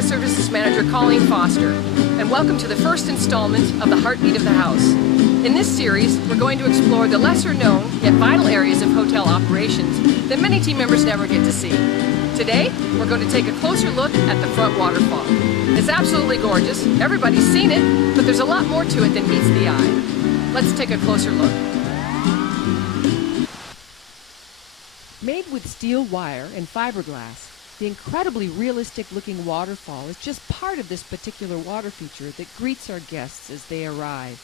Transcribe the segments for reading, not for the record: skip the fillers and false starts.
Guest Services Manager Colleen Foster, and welcome to the first installment of the Heartbeat of the House. In this series, we're going to explore the lesser-known yet vital areas of hotel operations that many team members never get to see. Today, we're going to take a closer look at the front waterfall. It's absolutely gorgeous. Everybody's seen it, but there's a lot more to it than meets the eye. Let's take a closer look. Made with steel wire and fiberglass, the incredibly realistic-looking waterfall is just part of this particular water feature that greets our guests as they arrive.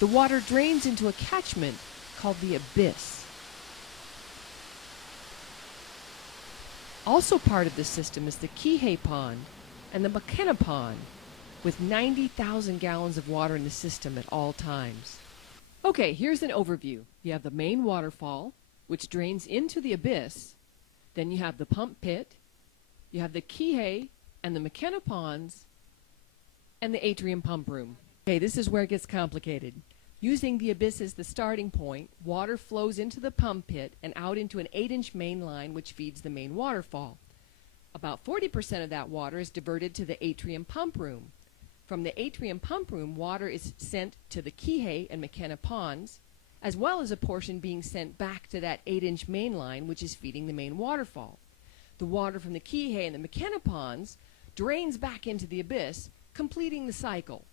The water drains into a catchment called the abyss. Also part of this system is the Kihei Pond and the McKenna Pond, with 90,000 gallons of water in the system at all times. Okay, here's an overview. You have the main waterfall, which drains into the abyss. Then you have the pump pit. You have the Kihei and the McKenna Ponds and the atrium pump room. Okay, this is where it gets complicated. Using the abyss as the starting point, water flows into the pump pit and out into an 8-inch main line which feeds the main waterfall. About 40% of that water is diverted to the atrium pump room. From the atrium pump room, water is sent to the Kihei and McKenna Ponds, as well as a portion being sent back to that 8-inch main line which is feeding the main waterfall. The water from the Kihei and the McKenna Ponds drains back into the abyss, completing the cycle.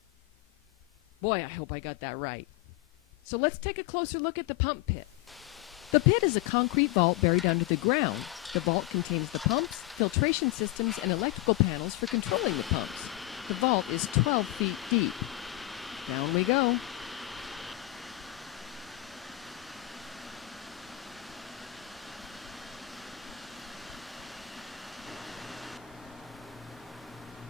Boy, I hope I got that right. So let's take a closer look at the pump pit. The pit is a concrete vault buried under the ground. The vault contains the pumps, filtration systems, and electrical panels for controlling the pumps. The vault is 12 feet deep. Down we go.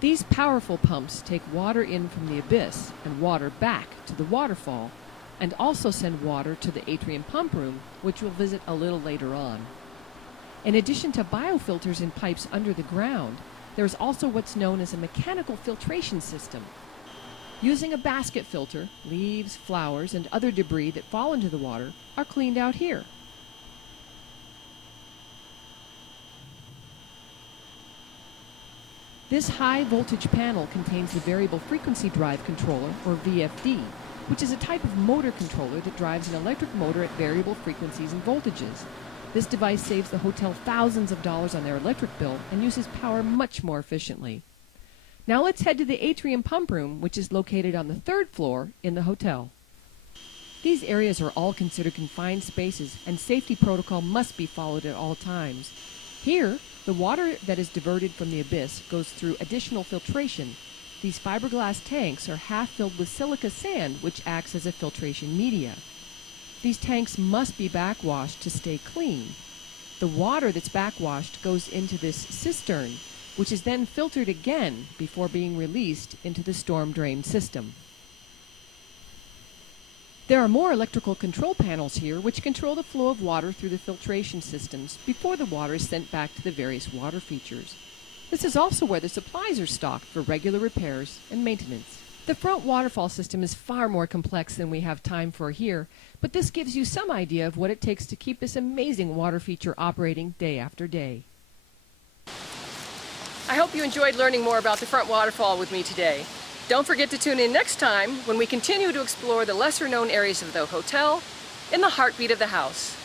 These powerful pumps take water in from the abyss and water back to the waterfall, and also send water to the atrium pump room, which we'll visit a little later on. In addition to biofilters in pipes under the ground, there's also what's known as a mechanical filtration system. Using a basket filter, leaves, flowers, and other debris that fall into the water are cleaned out here. This high voltage panel contains the variable frequency drive controller, or VFD, which is a type of motor controller that drives an electric motor at variable frequencies and voltages. This device saves the hotel thousands of dollars on their electric bill and uses power much more efficiently. Now let's head to the atrium pump room, which is located on the 3rd floor in the hotel. These areas are all considered confined spaces, and safety protocol must be followed at all times. Here, the water that is diverted from the abyss goes through additional filtration. These fiberglass tanks are half filled with silica sand, which acts as a filtration media. These tanks must be backwashed to stay clean. The water that's backwashed goes into this cistern, which is then filtered again before being released into the storm drain system. There are more electrical control panels here which control the flow of water through the filtration systems before the water is sent back to the various water features. This is also where the supplies are stocked for regular repairs and maintenance. The front waterfall system is far more complex than we have time for here, but this gives you some idea of what it takes to keep this amazing water feature operating day after day. I hope you enjoyed learning more about the front waterfall with me today. Don't forget to tune in next time when we continue to explore the lesser-known areas of the hotel in the heartbeat of the house.